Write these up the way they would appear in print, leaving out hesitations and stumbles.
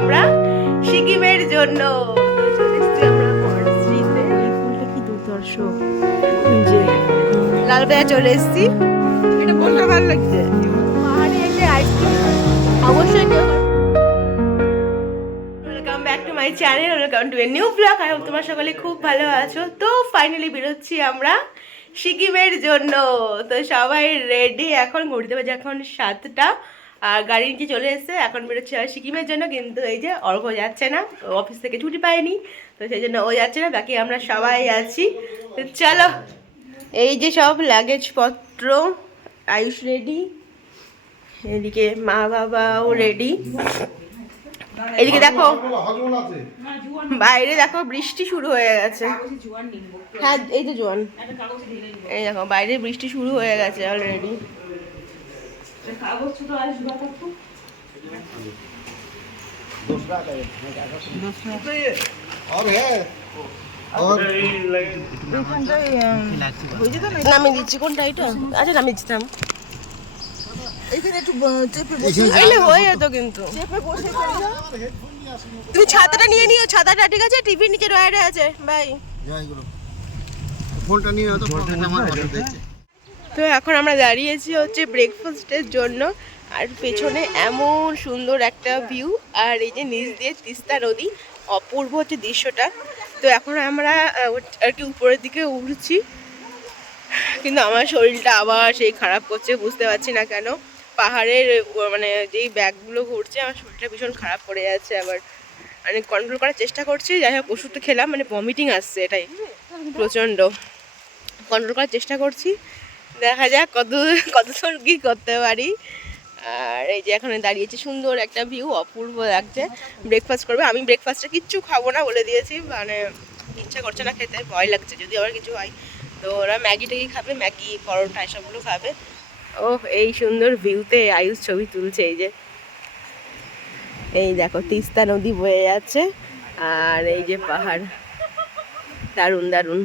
আমরা সিকিমের জন্য। চলে এসেছি আমরা মনস্রিতে। এই ফুলটা কি দুর্ধর্ষ, যে লালবাজার চলে এসেছি। এটা মনটা ভালো লাগছে। পাহাড়ে এসে আইসক্রিম অবশ্যই কেউ। Welcome back to my channel, welcome to a new blog. I hope তোমরা সকলে খুব ভালো আছো। তো ফাইনালি বেরোচ্ছি আমরা সিকিমের জন্য। তো সবাই রেডি, এখন ঘুরতে বাজে এখন 7টা। আর গাড়ি নিচে চলে এসেছে, এখন বেরোচ্ছে আর সিকিমের জন্য। কিন্তু এই যে অর্ঘ যাচ্ছে না, অফিস থেকে ছুটি পায়নি, তো সেই জন্য ও যাচ্ছে না, বাকি আমরা সবাই আছি। তো চলো, এই যে সব লাগেজ পত্র, আয়ুষ রেডি, এদিকে মা বাবাও রেডি। এদিকে দেখো বাইরে দেখো বৃষ্টি শুরু হয়ে গেছে। হ্যাঁ এই তো জোয়ান, এই দেখো বাইরে বৃষ্টি শুরু হয়ে গেছে অলরেডি। নামিয়ে দিচ্ছি কোনটা, এটা আচ্ছা নামিয়ে দিচ্ছিলাম হয়ে যেত। কিন্তু তুমি ছাতাটা নিয়ে নিও, ছাতাটা ঠিক আছে, টিভির নিচে রয়ে আছে ভাই। তো এখন আমরা দাঁড়িয়েছি হচ্ছে ব্রেকফাস্টের জন্য। আর পেছনে এমন সুন্দর একটা ভিউ, আর এই যে নিচ দিয়ে তিস্তা নদী, অপূর্ব হচ্ছে দৃশ্যটা। তো এখন আমরা আর কি উপরের দিকে উঠছি, কিন্তু আমার শরীরটা আবার সেই খারাপ করছে, বুঝতে পারছি না কেন। পাহাড়ের মানে যেই ব্যাগগুলো ঘুরছে, আমার শরীরটা ভীষণ খারাপ করে যাচ্ছে আবার। মানে কন্ট্রোল করার চেষ্টা করছি, যাই হোক ওষুধটা খেলাম, মানে ভমিটিং আসছে, এটাই প্রচণ্ড কন্ট্রোল করার চেষ্টা করছি। দেখা যাক কতদূর কি করতে পারি। আর এই যে এখন দাঁড়িয়েছি, সুন্দর একটা ভিউ, অপূর্ব লাগছে। ব্রেকফাস্ট করবে, আমি ব্রেকফাস্টে কিচ্ছু খাবো না বলে দিয়েছি, মানে ইচ্ছা করছে না খেতে, ভয় লাগছে যদি আবার কিছু হয়। তো ওরা ম্যাগি ট্যাগি খাবে, ম্যাগি পরোটা এসবগুলো খাবে। ও এই সুন্দর ভিউতে আয়ুষ ছবি তুলছে। এই যে এই দেখো তিস্তা নদী বয়ে যাচ্ছে, আর এই যে পাহাড়, দারুণ দারুণ।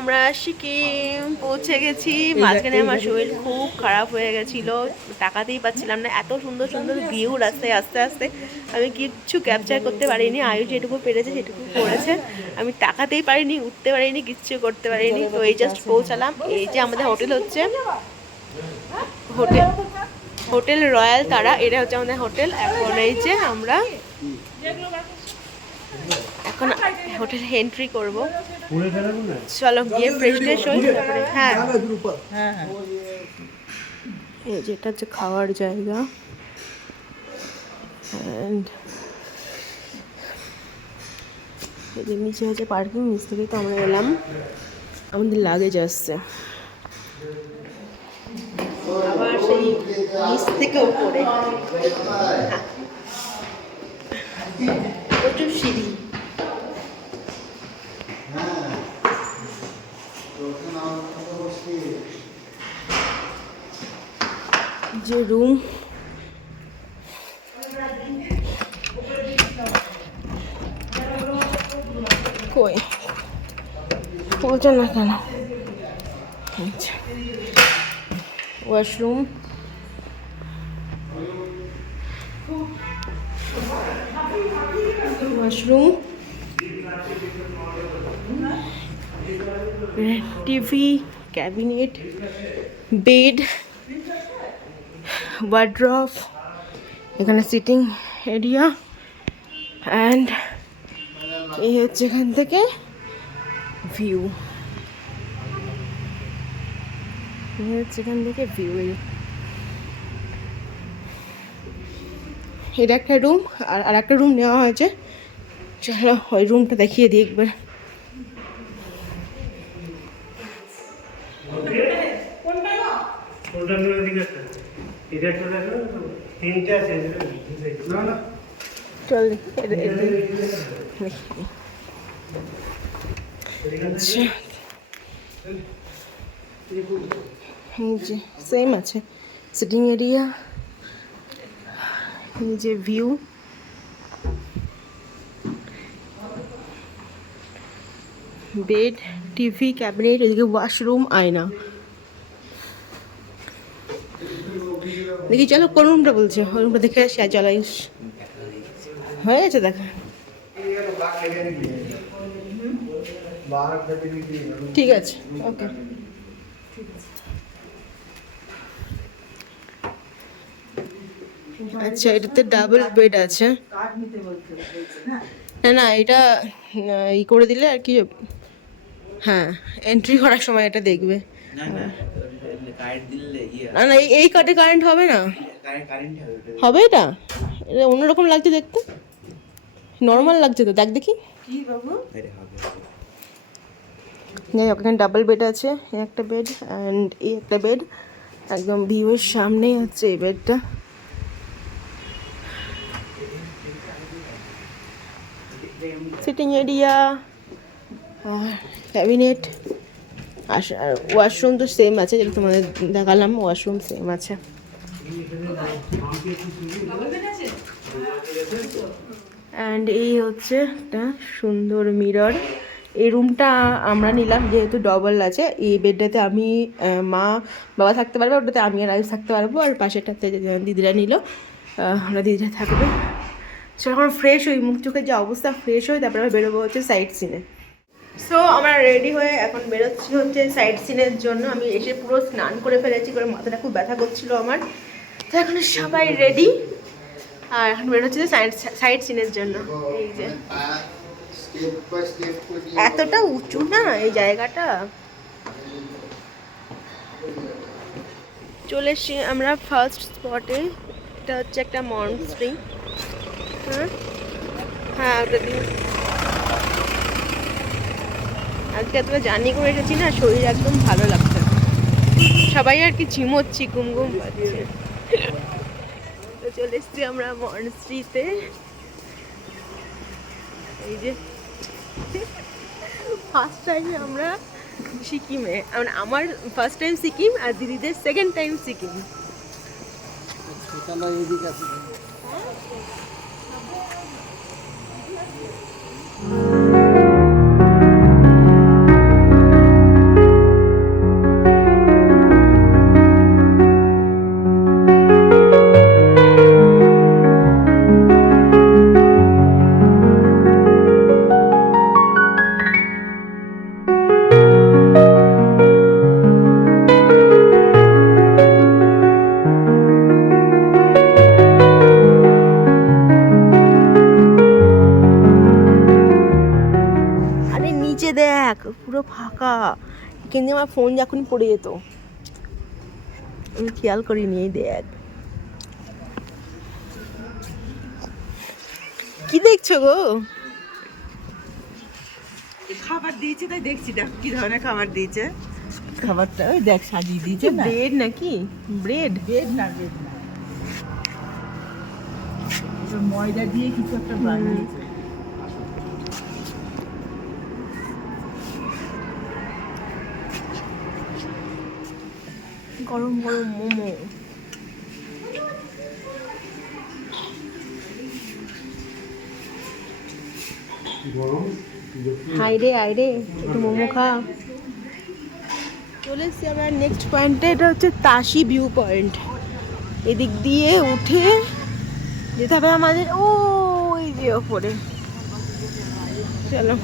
আমরা সিকিম পৌঁছে গেছি। মাঝখানে আমার শরীর খুব খারাপ হয়ে গেছিলো, তাকাতেই পাচ্ছিলাম না, এত সুন্দর সুন্দর ভিউ রাস্তায়। আস্তে আস্তে আমি কিচ্ছু ক্যাপচার করতে পারিনি, আয়ু যেটুকু পেরেছে সেটুকু করেছে, আমি তাকাতেই পারিনি, উঠতে পারিনি, কিচ্ছু করতে পারিনি। তো এই জাস্ট পৌঁছালাম। এই যে আমাদের হোটেল হচ্ছে হোটেল রয়্যাল তারা, এটা হচ্ছে আমাদের হোটেল। এখন এই যে আমরা এখন হোটেলে এন্ট্রি করব। চলো গিয়ে ফ্রেশ ট্রেশ হই, তারপরে হ্যাঁ এই যেটা হচ্ছে খাওয়ার জায়গা। অ্যান্ড এদের নিচে হচ্ছে পার্কিং, নিচ থেকেই তো আমরা এলাম। আমাদের লাগেজ আসছে আবার সেই নিচ থেকে উপরে, প্রচুর সিঁড়ি। যে রুম, কই খুলছে না কেন? আচ্ছা, washroom, TV, cabinet, bed, wardrobe, এখানে সিটিং এরিয়া, অ্যান্ড এই হচ্ছে এখান থেকে ভিউ, এটা একটা রুম। আর একটা রুম নেওয়া হয়েছে, চলো ওই রুমটা দেখিয়ে দিই একবার। চল আচ্ছা, এই যে সেম আছে সিটিং এরিয়া, এই যে ভিউ, বেড, টিভি, ক্যাবিনেট, এদিকে ওয়াশরুম, আয়না। দেখি চলো কোন রুমটা বলছে, ওই রুমটা দেখে আসি। আর চলাই হয়ে গেছে দেখা, ঠিক আছে, ওকে। আচ্ছা, এটাতে ডাবল বেড আছে। না না, এটা ই করে দিলে আর কি, হ্যাঁ এন্ট্রি করার সময় এটা দেখবে। না না, এই কার্ডে কারেন্ট হবে না, হবে এটা? এটা অন্যরকম লাগছে দেখতে, নর্মাল লাগছে তো, দেখ দেখি। যাই হোক, এখানে ডাবল বেড আছে, এই একটা বেড অ্যান্ড এই একটা বেড, একদম ভিউয়ের সামনেই হচ্ছে এই বেডটা। সিটিং এরিয়া, ক্যাবিনেট, আর ওয়াশরুম তো সেম আছে, যেটা তোমাদের দেখালাম, ওয়াশরুম সেম আছে। অ্যান্ড এই হচ্ছে একটা সুন্দর মিরর। এই রুমটা আমরা নিলাম যেহেতু ডবল আছে। এই বেডটাতে আমি, মা, বাবা থাকতে পারবে, ওটাতে আমি আর আয়ুষ থাকতে পারবো, আর পাশেরটাতে দিদিরা নিল, আমরা দিদিরা থাকবে। সো এখন ফ্রেশ হই, মুখ চোখের যে অবস্থা, ফ্রেশ হই, তারপরে আমরা বেরোবো হচ্ছে সাইট সিনে। সো আমরা রেডি হয়ে এখন বেরোচ্ছি হচ্ছে সাইট সিনের জন্য। আমি এসে পুরো স্নান করে ফেলেছি, করে মাথাটা খুব ব্যথা করছিল আমার। তো এখন সবাই রেডি, আর এখন বেরোচ্ছি সাইট সিনের জন্য। এই যে এতটা উঁচু না এই জায়গাটা। চলে এসছি আমরা ফার্স্ট স্পটে, এটা হচ্ছে একটা মনস্ট্রি। হ্যাঁ ওটা দিয়ে আজকে এতটা জার্নি করে এসেছি না, শরীর একদম ভালো লাগছে, সবাই আর কি ঝিমোচ্ছি, ঘুম ঘুম পাচ্ছে। তো চলে এসছি আমরা মনস্ট্রিতে। এই যে ফার্স্ট টাইম আমরা সিকিমে, মানে আমার ফার্স্ট টাইম সিকিম, আর দিদিদের সেকেন্ড টাইম সিকিম। দেখ পুরো ফাঁকা, কিন্তু আমার ফোন যখন পড়ে যেত, আমি খেয়াল করিনি। এই দেখ, কি দেখছো গো? খাবার দিয়েছে তাই দেখছি, দেখ কি ধরনের খাবার দিয়েছে। খাবারটা ওই দেখ সাজিয়ে দিয়েছে। ব্রেড নাকি? ব্রেড না, ময়দা দিয়ে কিছু একটা বানিয়েছে। গরম গরম মোমো। হাইরে আইরে একটু মোমো খা। চলে এসছি আমরা নেক্সট পয়েন্টে, এটা হচ্ছে তাসি ভিউ পয়েন্ট। এদিক দিয়ে উঠে যেতে হবে আমাদের ওই যে ওপরে। চলো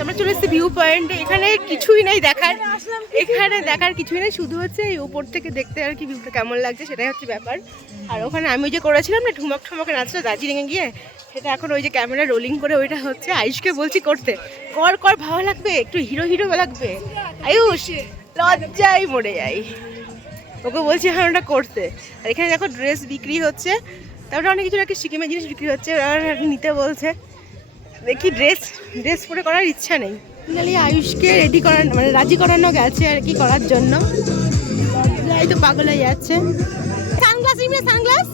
আমরা চলে এসেছি ভিউ পয়েন্টে। এখানে কিছুই নেই দেখার, এখানে দেখার কিছুই নেই, শুধু হচ্ছে এই উপর থেকে দেখতে আর কি ভিউটা কেমন লাগছে সেটাই হচ্ছে ব্যাপার। আর ওখানে আমি যে করেছিলাম না ঠুমক ঠুমকে নাচটা দার্জিলিংয়ে গিয়ে, সেটা এখন ওই যে ক্যামেরা রোলিং করে ওইটা হচ্ছে আয়ুষকে বলছি করতে, কর কর ভালো লাগবে, একটু হিরো হিরো লাগবে। আয়ুষ লজ্জায় মরে যাই, ওকে বলছি এখন ওটা করতে। আর এখানে দেখো ড্রেস বিক্রি হচ্ছে, তারপরে অনেক কিছু নাকি সিকিমের জিনিস বিক্রি হচ্ছে, ওরা নিতে বলছে। দেখি ড্রেস পরে করার ইচ্ছা নেই। ফাইনালি আয়ুষকে রেডি করানো মানে রাজি করানো গেছে আর কি করার জন্য। এই তো পাগল হয়ে যাচ্ছে। সানগ্লাস নিবি, সানগ্লাস?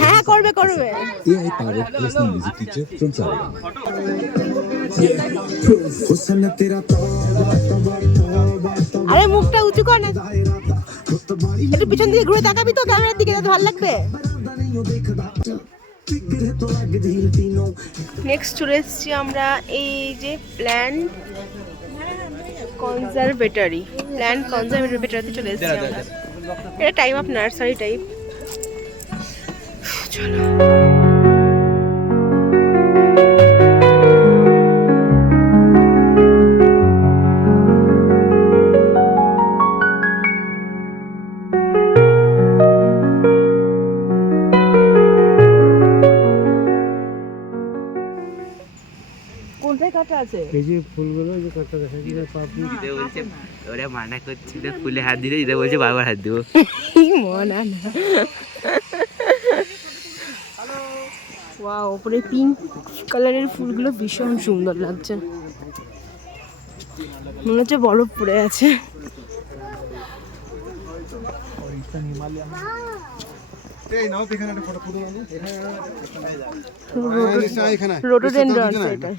হ্যাঁ করবে করবে। AI powered personal music teacher from Saregama. আরে মুখটা উঁচু কর না, একটু পিছন দিকে ঘুরে তাকাবি তো ক্যামেরার দিকে, তাতে ভালো লাগবে। নেক্সট চলে এসেছি আমরা এই যে প্ল্যান্ট কনজারভেটরিতে চলে এসেছি আমরা। এটা টাইম অফ নার্সারি টাইপ। চলো কোনটায় কাটা আছে? এই যে ফুলগুলো যে কাটা দেখা যায় পাপড়ি দিতে বলছে, ওরা মানা করছিল ফুলে হাত দিতে, এটা বলছে বারবার হাত দেবো। মনা না। ওয়াও, উপরে পিঙ্ক কালারের ফুলগুলো ভীষণ সুন্দর লাগছে, মনে হচ্ছে বরফ পড়ে আছে। রোডোডেনড্রন এটা।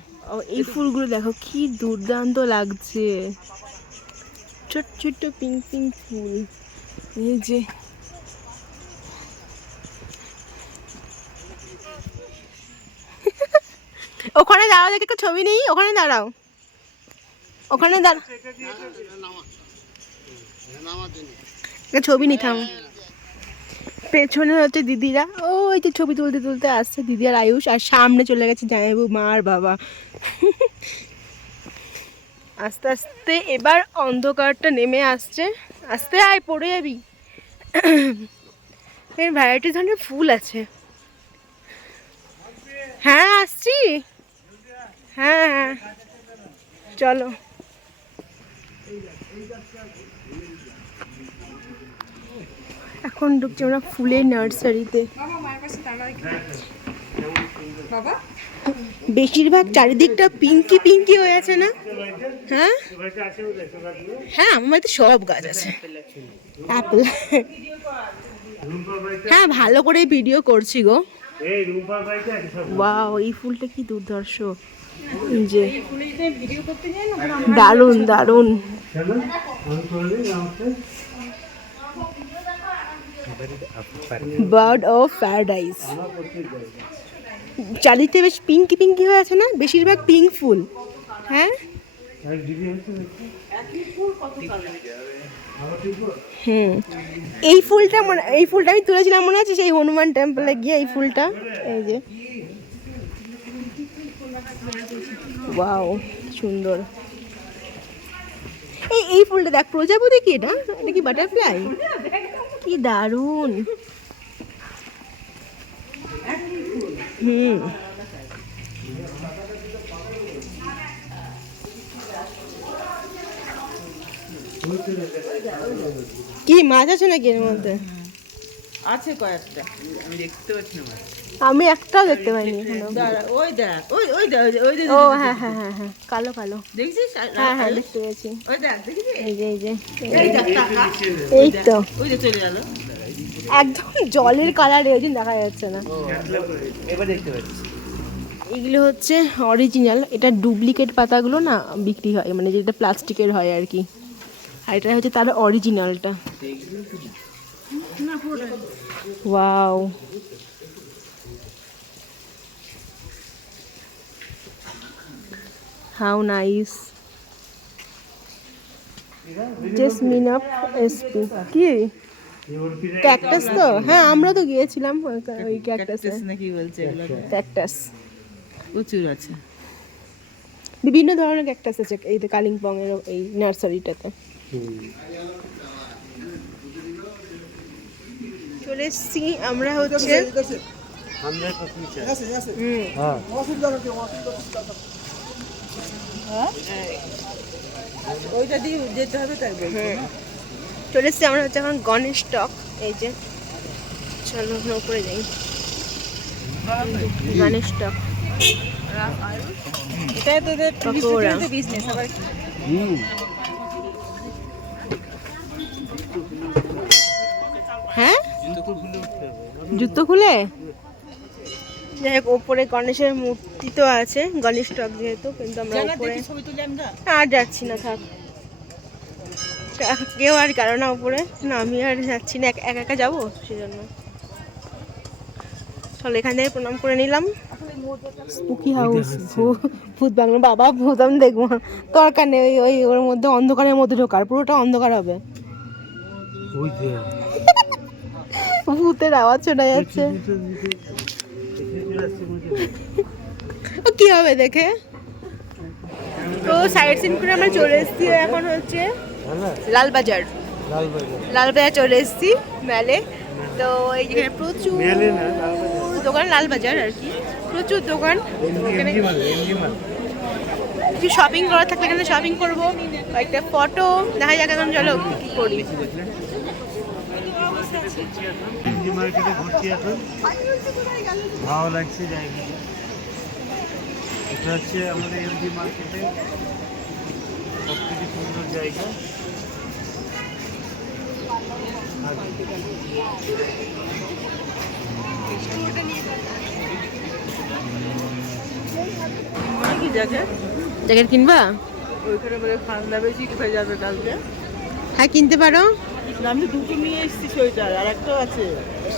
এই ফুলগুলো দেখো কি দুর্দান্ত লাগছে, ছোট ছোট পিঙ্ক পিঙ্ক ফুল। এই যে ওখানে দাঁড়াও, দেখে ছবি নেই, ওখানে দাঁড়াও, ওখানে দাঁড়াও, ছবি নিতাম। পেছনে হচ্ছে দিদিরা, ওই যে ছবি তুলতে তুলতে আসছে দিদি আর আয়ুষ, আর সামনে চলে গেছে জামাইবাবু মা আর বাবা। আস্তে আস্তে এবার অন্ধকারটা নেমে আসছে, আস্তে আয় পড়ে যাবি। এর ভ্যারাইটি ধরনের ফুল আছে। হ্যাঁ আসছি, হ্যাঁ হ্যাঁ চলো। এখন ঢুকছি আমরা ফুলের নার্সারিতে। বেশিরভাগ চারিদিকটা পিঙ্কি পিঙ্কি হয়ে আছে না? হ্যাঁ হ্যাঁ আমার বাড়িতে সব গাছ আছে, অ্যাপেল। হ্যাঁ ভালো করে ভিডিও করছি গো। ওয়াও, এই ফুলটা কি দুর্ধর্ষ, যে দারুণ দারুণ। Bird of paradise. চারিদিকে বেশ পিঙ্কি পিঙ্কি হয়ে আছে না, বেশিরভাগ পিঙ্ক ফুল। হ্যাঁ হুম, এই ফুলটা আমি তুলেছিলাম মনে আছে সেই হনুমান টেম্পলে গিয়ে, এই ফুলটা। এই যে ওয়াও সুন্দর। এই ফুলটা দেখ, প্রজাপতি কি এটা? এটা কি বাটারফ্লাই? কি দারুণ। হুম কি মাছ আছে নাকি এর মধ্যে? আছে কয়েকটা, আমি দেখতে পাচ্ছি না, আমি একটাও দেখতে পাইনি এখনো। ওই দেখ, ওই দেখ, ওই দেখ। ও হ্যাঁ হ্যাঁ হ্যাঁ হ্যাঁ, কালো কালো। দেখছিস? হ্যাঁ হ্যাঁ দেখতে পেয়েছি। ওই দেখ, দেখেছিস? এই যে এই দেখ, টাকা। এই তো ওই যে চলে গেল। একদম জলের কালার, এই দিন দেখা যাচ্ছে না। এবার দেখতে পাচ্ছি। এগুলো হচ্ছে অরিজিনাল, এটা ডুপ্লিকেট পাতাগুলো না বিক্রি হয়, মানে যেটা প্লাস্টিকের হয় আর কি। আর এটা হচ্ছে তার অরিজিনালটা। Wow, how nice. Jasmine of SP কি ক্যাকটাস তো? হ্যাঁ আমরা তো গিয়েছিলাম ওই ক্যাকটাসে। নাকি বলছে এগুলোকে? ক্যাকটাস প্রচুর আছে। বিভিন্ন ধরনের ক্যাকটাস আছে এই যে কালিম্পং এর এই নার্সারিটাতে। চলে এসছি আমরা হচ্ছে ওইটা দিয়ে যেতে হবে তাই বলছে। চলে এসছি আমরা হচ্ছে এখন গণেশ টক। এই যে চলো আমরা উপরে যাই। গণেশ টক এটা তো পকোড়া। বিজনেস আবার কি? হ্যাঁ জুতো খুলে যাই হোক, ওপরে গণেশের মূর্তি তো আছে, গণেশ টক যেহেতু, কিন্তু আমরা উপরে ছবি তুলে আমরা আর যাচ্ছি না, থাক কেউ আর গেল না উপরে, না আমি আর যাচ্ছি না, একা একা যাবো সেজন্য। চলো এখান থেকে প্রণাম করে নিলাম। স্পুকি হাউস, ভূত বাংলা, বাবা ভূত আমি দেখবো দরকার নেই, ওই ওই ওর মধ্যে অন্ধকারের মধ্যে ঢোকার, পুরোটা অন্ধকার হবে। ভূতের আওয়াজ শোনা যাচ্ছে, কি হবে দেখে। তো সাইড সিন করে আমরা চলে এসেছি, এখন হচ্ছে লালবাজার। লালবাজার চলে এসেছি মেলে। তো এই যেখানে প্রচুর দোকান, লালবাজার আর কি, প্রচুর দোকান। এখানে কিছু শপিং করা থাকলে এখানে শপিং করবো, একটা ফটো দেখা যাক এখন, চলো কি করি। মার্কেটে ঘুরছি এখন, ভালো লাগছে জায়গাটা। এটা হচ্ছে আমাদের এমজি মার্কেটে সবথেকে সুন্দর জায়গা। কি জ্যাকেট জ্যাকেট কিনবা? ওইখানে বলে ঠান্ডা বেশি হয়ে যাবে কালকে। হ্যাঁ কিনতে পারো। আমি দুটো নিয়ে এসেছি সোয়েটার, আর একটাও আছে।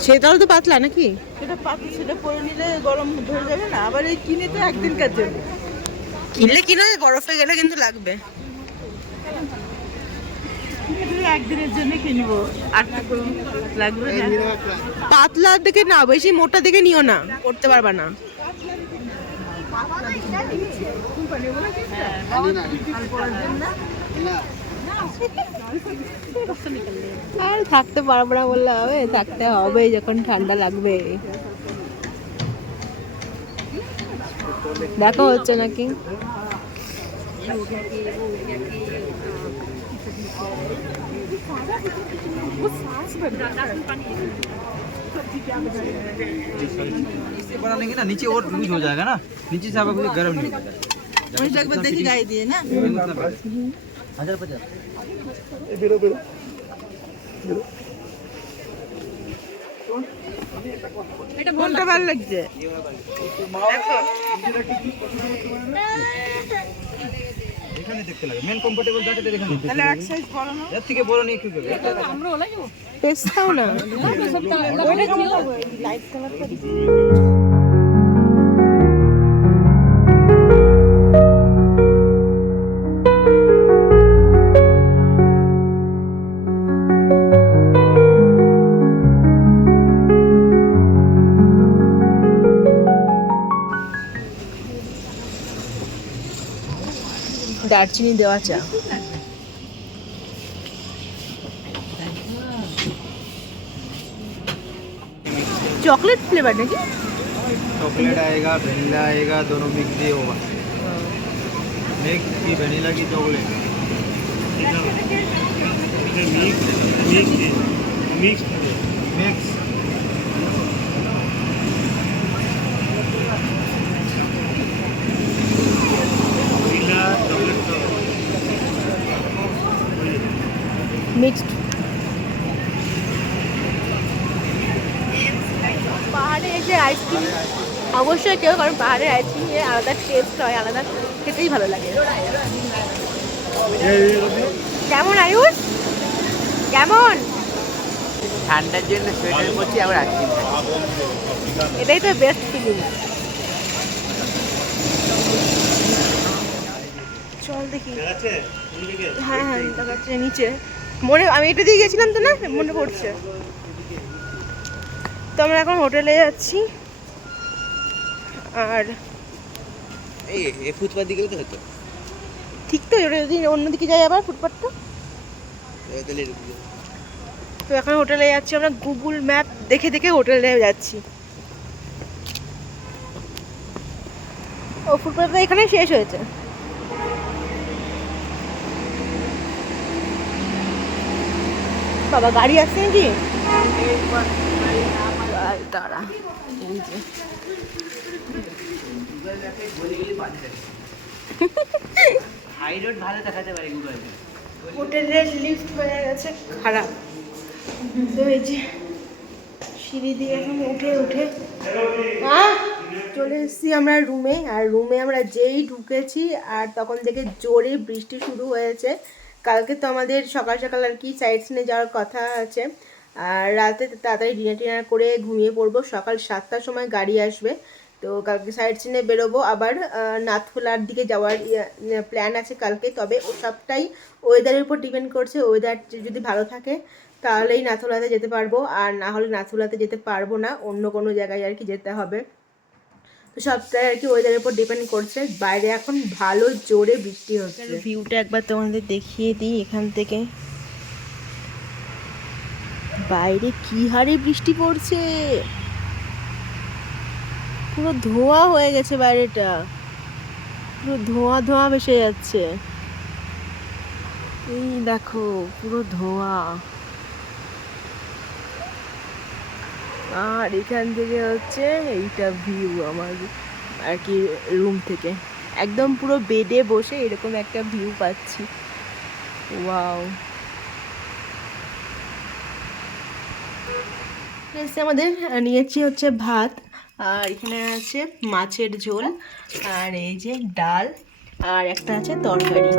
সেটাও তো পাতলা নাকি? সেটা পাতলা, সেটা পরে নিলে গরম ধরে যাবে না, আবার এই কিনে তো একদিনকার জন্য। কিনলে কিনা, বরফে গেলে কিন্তু লাগবে। একদিনের জন্য কিনবো, আর লাগবে না। পাতলা দেখে না, বেশি মোটা দেখে নিও না, পড়তে পারবা না। আর থাকতে পারবো না বললে হবে, থাকতে হবে যখন ঠান্ডা লাগবে। দেখা হচ্ছে নাকি? बनाएंगे ना नीचे और लूज हो जाएगा ना, नीचे से आपको गर्म नहीं होगा। একবার দেখি গায়ে দিয়ে না। 1050 কোনটা ভালো লাগছে? এখানে দেখতে লাগে মেন কমফোর্টেবল জায়গাটা দেখেন, তাহলে এক সাইজ বড় না? এর থেকে বড় নেই কি করবে। পেস্তাও না। লাইট কালারটা দারচিনি দেওয়া চা। चॉकलेट फ्लेवर है क्या? चॉकलेट आएगा, वनीला आएगा, दोनों मिक्स ही होगा। मिक्स की वनीला की चॉकलेट मिक्स मिक्सड। পাহাড়ে এসে আইসক্রিম অবশ্যই কেউ, কারণ পাহাড়ের আইসক্রিম আলাদা টেস্ট হয়, আলাদা খেতেই ভালো লাগে। কেমন আয়ুষ, কেমন? ঠান্ডার জন্য সোয়েটার পরছি আবার আইসক্রিম এটাই তো বেস্ট ফিলিং। চল দেখি। হ্যাঁ হ্যাঁ দেখাচ্ছে নিচে। আমি এটা দিয়ে গেছিলাম তো, না মনে পড়ছে। তো আমরা এখন হোটেলে যাচ্ছি। আর এই ফুটপাত দিকে তো হতো ঠিক তো, ওটা যদি অন্যদিকে যাই আবার ফুটপাথটা। তাহলে তো এখন হোটেলে যাচ্ছি আমরা, গুগল ম্যাপ দেখে দেখে হোটেলে যাচ্ছি। ও ফুটপাথটা এখানে শেষ হয়েছে। বাবা গাড়ি আসছে নাকি? দাঁড়া, এই যে হাই রোড ভালো দেখাতে পারে গুগল। হোটেলের লিফট হয়ে গেছে খারাপ। তো এই যে সিঁড়ি দিয়ে এখন উঠে উঠে চলে এসেছি আমরা রুমে। আর রুমে আমরা যেই ঢুকেছি আর তখন থেকে জোরে বৃষ্টি শুরু হয়েছে। কালকে তো আমাদের সকাল সকাল আর কি সাইট সিনে যাওয়ার কথা আছে। আর রাতে তাড়াতাড়ি ডিনার করে ঘুমিয়ে পড়বো। সকাল 7টার সময় গাড়ি আসবে। তো কালকে সাইট সিনে বেরোবো, আবার নাথুলার দিকে যাওয়ার প্ল্যান আছে কালকে। তবে ও সবটাই ওয়েদারের উপর ডিপেন্ড করছে। ওয়েদার যদি ভালো থাকে তাহলেই নাথুলাতে যেতে পারবো, আর না হলে নাথুলাতে যেতে পারবো না, অন্য কোনো জায়গায় আর কি যেতে হবে। তো সবটাই আর কি ওয়েদারের উপর ডিপেন্ড করছে। বাইরে এখন ভালো জোরে বৃষ্টি হচ্ছে। ভিউটা একবার তোমাদের দেখিয়ে দিই এখান থেকে। বাইরে কি হারে বৃষ্টি পড়ছে, পুরো ধোঁয়া হয়ে গেছে বাইরেটা, পুরো ধোঁয়া ধোঁয়া ভেসে যাচ্ছে। এই দেখো পুরো ধোঁয়া। আর এখান থেকে হচ্ছে এইটা ভিউ আমার আর কি রুম থেকে, একদম পুরো বেডে বসে এরকম একটা ভিউ পাচ্ছি। ওয়াও। আমাদের নিয়েছি হচ্ছে ভাত, আর এখানে আছে মাছের ঝোল, আর এই যে ডাল, আর একটা আছে তরকারি।